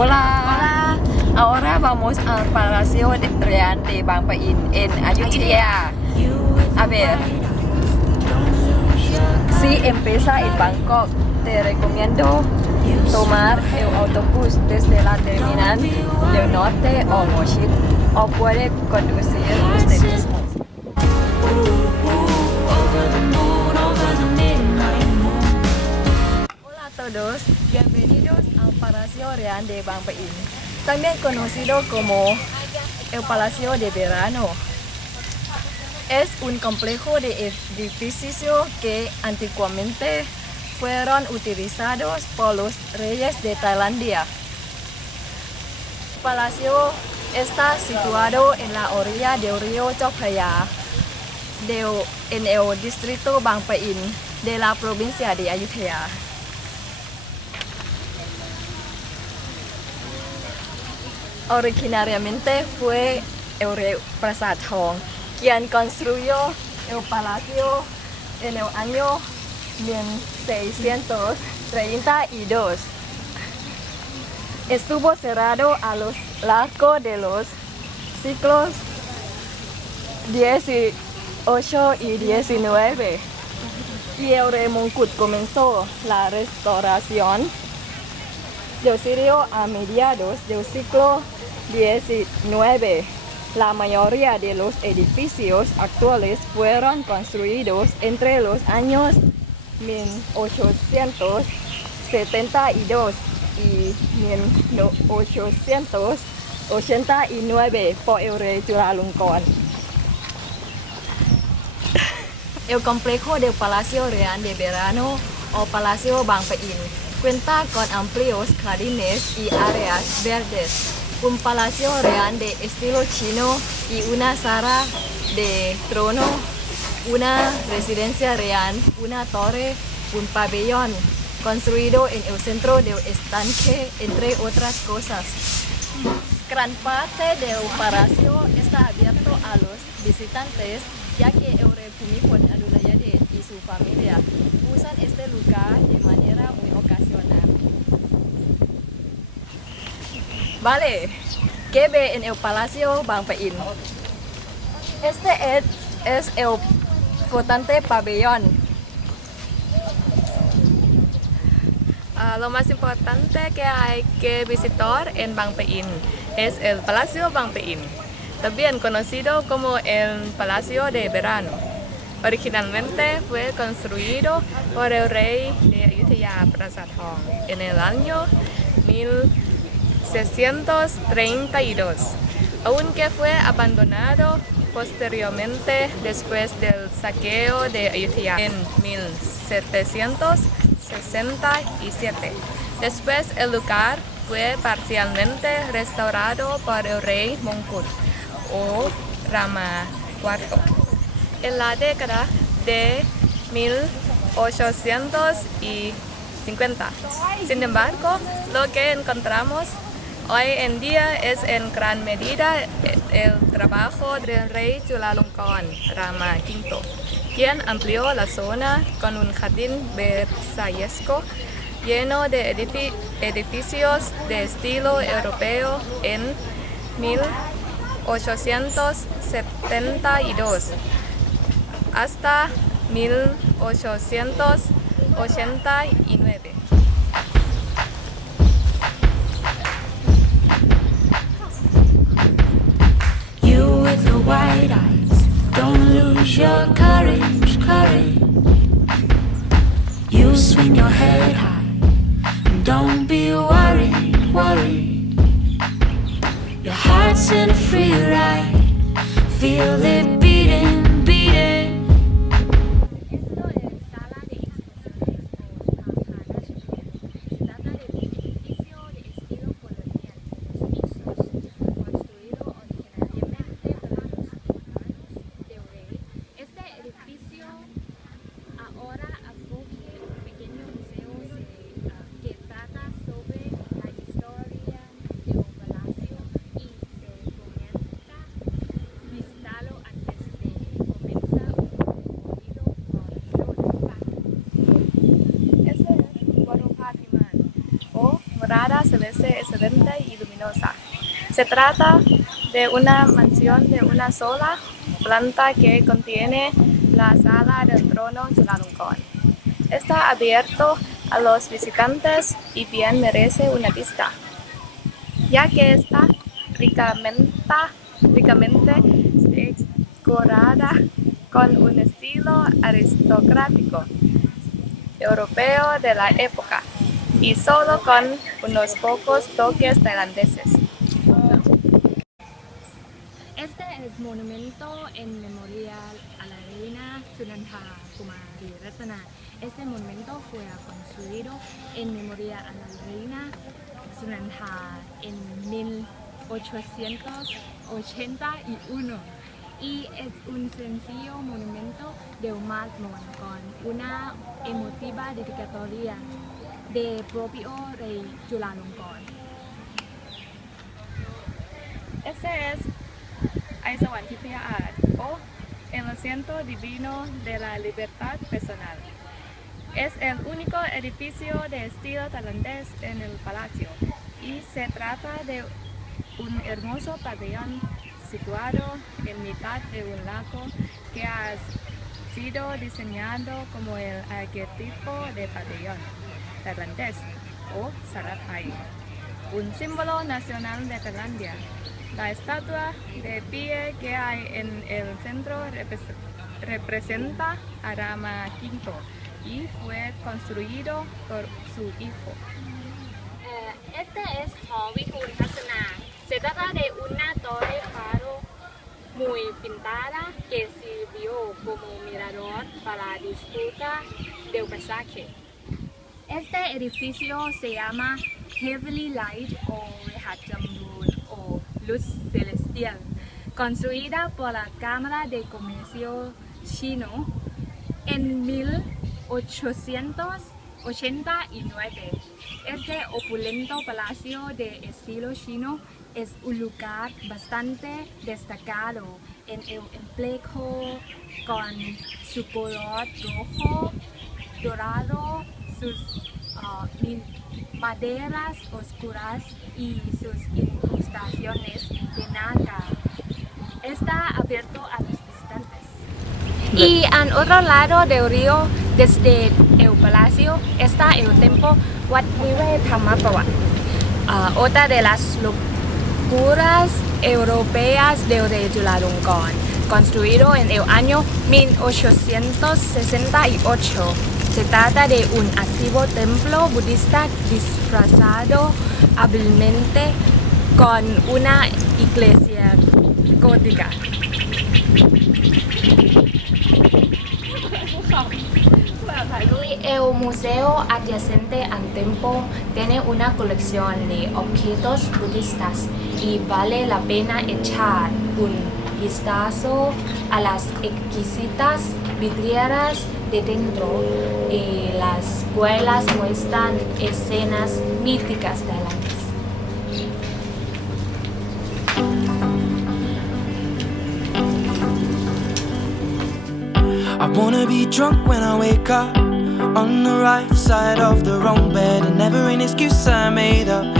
Hola. Ahora vamos al Palacio Real de Bangpain en Ayutthaya. A ver, si empieza en Bangkok, te recomiendo tomar el autobús desde la terminal del norte o Mochit, o puede conducir usted mismo. Hola a todos, bienvenidos al Palacio Real de Bangpain, también conocido como el Palacio de Verano. Es un complejo de edificios que antiguamente fueron utilizados por los reyes de Tailandia. El palacio está situado en la orilla del río Chao Phraya, en el distrito Bangpain de la provincia de Ayutthaya. Originariamente fue el rey Prasad Thong quien construyó el palacio en el año 1632. Estuvo cerrado a lo largo de los siglos XVIII y XIX, y el rey Mongkut comenzó la restauración del sitio a mediados del siglo XIX. La mayoría de los edificios actuales fueron construidos entre los años 1872 y 1889 por el rey Chulalongkorn. El complejo del Palacio Real de Verano o Palacio Bangpain cuenta con amplios jardines y áreas verdes, un palacio real de estilo chino y una sala de trono, una residencia real, una torre, un pabellón construido en el centro del estanque, entre otras cosas. Gran parte del palacio está abierto a los visitantes, ya que el rey Bhumibol Adulyadej y su familia usan este lugar de manera muy ocasional. Vale, ¿qué ve en el Palacio Bangpain? Este es el flotante pabellón. Lo más importante que hay que visitar en Bangpain es el Palacio Bangpain, también conocido como el Palacio de Verano. Originalmente fue construido por el rey de Ayutthaya Prasad Thong en el año 1632, aunque fue abandonado posteriormente después del saqueo de Ayutthaya en 1767. Después el lugar fue parcialmente restaurado por el rey Mongkut o Rama IV en la década de 1850. Sin embargo, lo que encontramos hoy en día es en gran medida el trabajo del rey Chulalongkorn, Rama V, quien amplió la zona con un jardín versallesco lleno de edificios de estilo europeo en 1872 hasta 1889. You with the white eyes, don't lose your courage, courage. You swing your head high, don't be worried, worried. Your heart's in a free ride, feel it beating, beating. Visitarlo antes arquitectura se ve excelente y luminosa. Se trata de una mansión de una sola planta que contiene la sala del trono Chulalongkorn. Está abierto a los visitantes y bien merece una vista, ya que está ricamente decorada con un estilo aristocrático europeo de la época y solo con unos pocos toques tailandeses. Este es monumento en memorial a la reina Sunantha Kumari Ratana. Este monumento fue construido en memoria a la reina Sunantha en 1881 y es un sencillo monumento de un mármol con una emotiva dedicatoria del propio rey Chulalongkorn. Este es Aisawantipaya o el asiento divino de la libertad personal. Es el único edificio de estilo tailandés en el palacio y se trata de un hermoso pabellón situado en mitad de un lago que ha sido diseñado como el arquetipo de pabellón tailandés o Sarapai, un símbolo nacional de Tailandia. La estatua de pie que hay en el centro representa a Rama V y fue construido por su hijo. Este es Hall Vihun Hasana. Se trata de una torre faro muy pintada que sirvió como mirador para disfrutar del paisaje. Este edificio se llama Heavenly Light o Rehajamrun o Luz Celestial, construida por la Cámara de Comercio chino en 1889. Este opulento palacio de estilo chino es un lugar bastante destacado en el emplejo con su color rojo, dorado, sus maderas oscuras y sus incrustaciones de nácar. Está abierto a los visitantes. Y al otro lado del río, desde el palacio, está el templo Wat Niwe Thammapravat, otra de las locuras europeas del rey Chulalongkorn, construido en el año 1868. Se trata de un antiguo templo budista disfrazado hábilmente con una iglesia gótica. El museo adyacente al templo tiene una colección de objetos budistas y vale la pena echar un vistazo a las exquisitas vidrieras de dentro. Las escuelas muestran escenas míticas tailandesas. I wanna be drunk when I wake up, on the right side of the wrong bed, and never an excuse I made up.